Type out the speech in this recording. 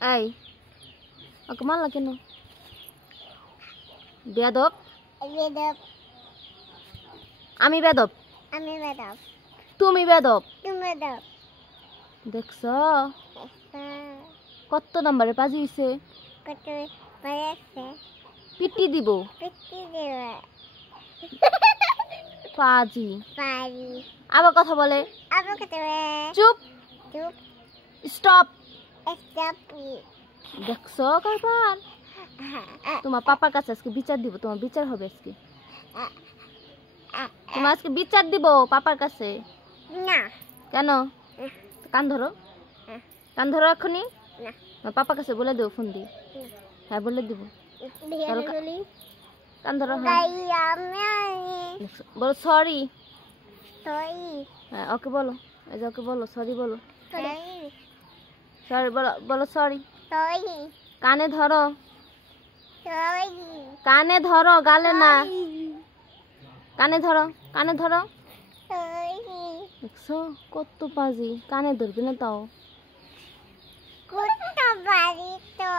এই ওকে মারলা কেন? বেয়াদব। বেদব আমি বেয়াদব। আমি বেদব তুমি বেয়াদব। তুমি বেদব দেখছ কত নাম্বারে পাজি হইছে? কত পারেছে পিটি দিব। পিটি দেবে পাজি পারি আবার কথা বলে। আবার কত চুপ। চুপ স্টপ। স্টপি দেখছ কারবার? তোমার পাপার কাছে আজকে বিচার দিব। তোমার বিচার হবে আজকে। তোমার আজকে বিচার দিব পাপার কাছে। না কেন? কান ধরো। কান ধরো এখনই। পাপার কাছে বলে দেবো ফোন দিয়ে। হ্যাঁ বলে দিব। কান ধরো। বলো সরি। হ্যাঁ ওকে বলো। এই যে ওকে বলো সরি বলো। সরি বলো। বলো সরি। কানে ধরো। কানে ধরো গালে না। কানে ধরো। কানে ধরো। দেখছো কত পাজি। কানে ধরবে না তাও। কত বাড়ি তো